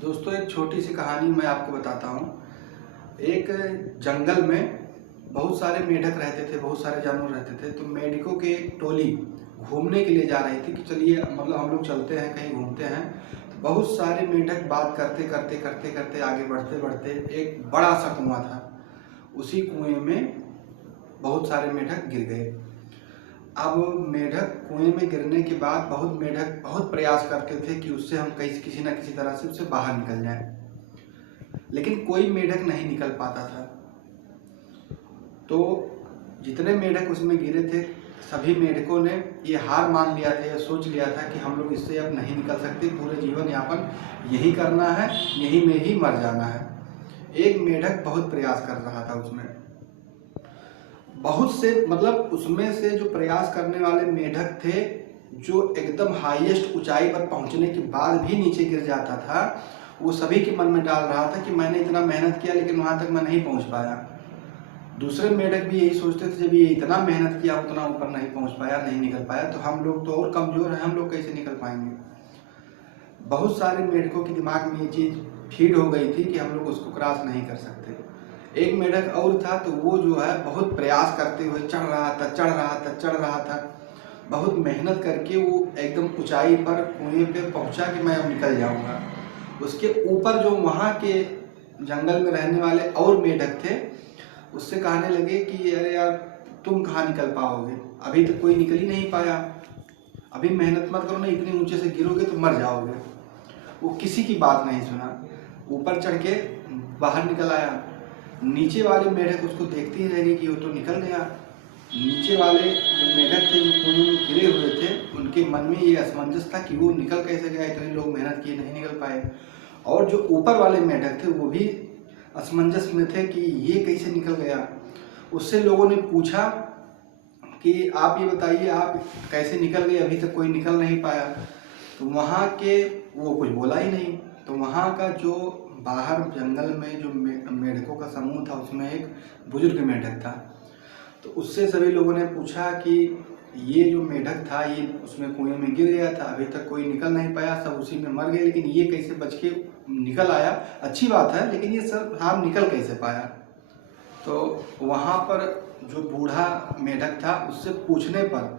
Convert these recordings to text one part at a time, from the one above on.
दोस्तों, एक छोटी सी कहानी मैं आपको बताता हूँ। एक जंगल में बहुत सारे मेढक रहते थे, बहुत सारे जानवर रहते थे। तो मेढकों की एक टोली घूमने के लिए जा रही थी कि चलिए मतलब हम लोग चलते हैं, कहीं घूमते हैं। तो बहुत सारे मेढक बात करते करते करते करते आगे बढ़ते बढ़ते एक बड़ा सा कुआं था। उसी कुएं में बहुत सारे मेढक गिर गए। अब मेढक कुएं में गिरने के बाद बहुत मेढक बहुत प्रयास करते थे कि उससे हम किसी न किसी तरह से उससे बाहर निकल जाएं, लेकिन कोई मेढक नहीं निकल पाता था। तो जितने मेढक उसमें गिरे थे, सभी मेढकों ने ये हार मान लिया था, ये सोच लिया था कि हम लोग इससे अब नहीं निकल सकते, पूरे जीवन यापन यही करना है, यही में ही मर जाना है। एक मेढक बहुत प्रयास कर रहा था उसमें, बहुत से मतलब उसमें से जो प्रयास करने वाले मेढक थे, जो एकदम हाईएस्ट ऊंचाई पर पहुंचने के बाद भी नीचे गिर जाता था, वो सभी के मन में डाल रहा था कि मैंने इतना मेहनत किया लेकिन वहां तक मैं नहीं पहुंच पाया। दूसरे मेढक भी यही सोचते थे, जब ये इतना मेहनत किया उतना ऊपर नहीं पहुंच पाया, नहीं निकल पाया, तो हम लोग तो और कमजोर हैं, हम लोग कैसे निकल पाएंगे। बहुत सारे मेढकों के दिमाग में ये चीज फीड हो गई थी कि हम लोग उसको क्रॉस नहीं कर सकते। एक मेढक और था, तो वो जो है बहुत प्रयास करते हुए चढ़ रहा था। बहुत मेहनत करके वो एकदम ऊंचाई पर कुएं पे पहुंचा कि मैं अब निकल जाऊंगा। उसके ऊपर जो वहाँ के जंगल में रहने वाले और मेढक थे, उससे कहने लगे कि अरे यार, तुम कहाँ निकल पाओगे, अभी तक कोई निकल ही नहीं पाया, अभी मेहनत मत करो ना, इतने ऊंचे से गिरोगे तो मर जाओगे। वो किसी की बात नहीं सुना, ऊपर चढ़ के बाहर निकल आया। नीचे वाले मेढक उसको देखते ही रह गए कि वो तो निकल गया। नीचे वाले जो मेढक थे, जो कुएं में गिरे हुए थे, उनके मन में ये असमंजस था कि वो निकल कैसे गया, इतने लोग मेहनत किए नहीं निकल पाए। और जो ऊपर वाले मेढक थे वो भी असमंजस में थे कि ये कैसे निकल गया। उससे लोगों ने पूछा कि आप ये बताइए, आप कैसे निकल गए, अभी तक कोई निकल नहीं पाया। तो वहाँ के वो कुछ बोला ही नहीं। तो वहाँ का जो बाहर जंगल में जो मेढकों का समूह था, उसमें एक बुजुर्ग मेढक था। तो उससे सभी लोगों ने पूछा कि ये जो मेढक था, ये उसमें कुएं में गिर गया था, अभी तक कोई निकल नहीं पाया, सब उसी में मर गए, लेकिन ये कैसे बच के निकल आया, अच्छी बात है, लेकिन ये सब हाँ निकल कैसे पाया। तो वहाँ पर जो बूढ़ा मेढक था, उससे पूछने पर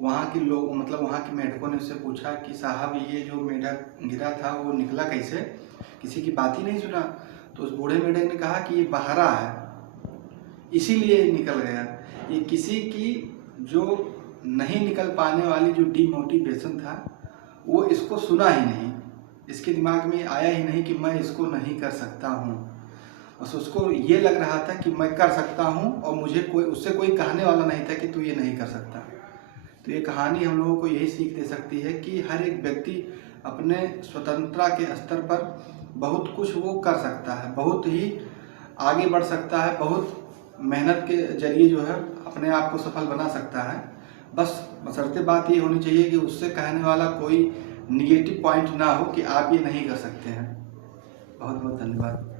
वहाँ के लोग मतलब वहाँ के मेढकों ने उससे पूछा कि साहब, ये जो मेढक गिरा था वो निकला कैसे, किसी की बात ही नहीं सुना। तो उस बूढ़े मेढक ने कहा कि ये बहरा है, इसीलिए निकल गया। ये किसी की जो नहीं निकल पाने वाली जो डिमोटिवेशन था, वो इसको सुना ही नहीं, इसके दिमाग में आया ही नहीं कि मैं इसको नहीं कर सकता हूँ। बस उसको ये लग रहा था कि मैं कर सकता हूँ, और मुझे कोई उससे कोई कहने वाला नहीं था कि तू ये नहीं कर सकता। तो ये कहानी हम लोगों को यही सीख दे सकती है कि हर एक व्यक्ति अपने स्वतंत्रता के स्तर पर बहुत कुछ वो कर सकता है, बहुत ही आगे बढ़ सकता है, बहुत मेहनत के जरिए जो है अपने आप को सफल बना सकता है। बस बशर्ते बात ये होनी चाहिए कि उससे कहने वाला कोई निगेटिव पॉइंट ना हो कि आप ये नहीं कर सकते हैं। बहुत बहुत धन्यवाद।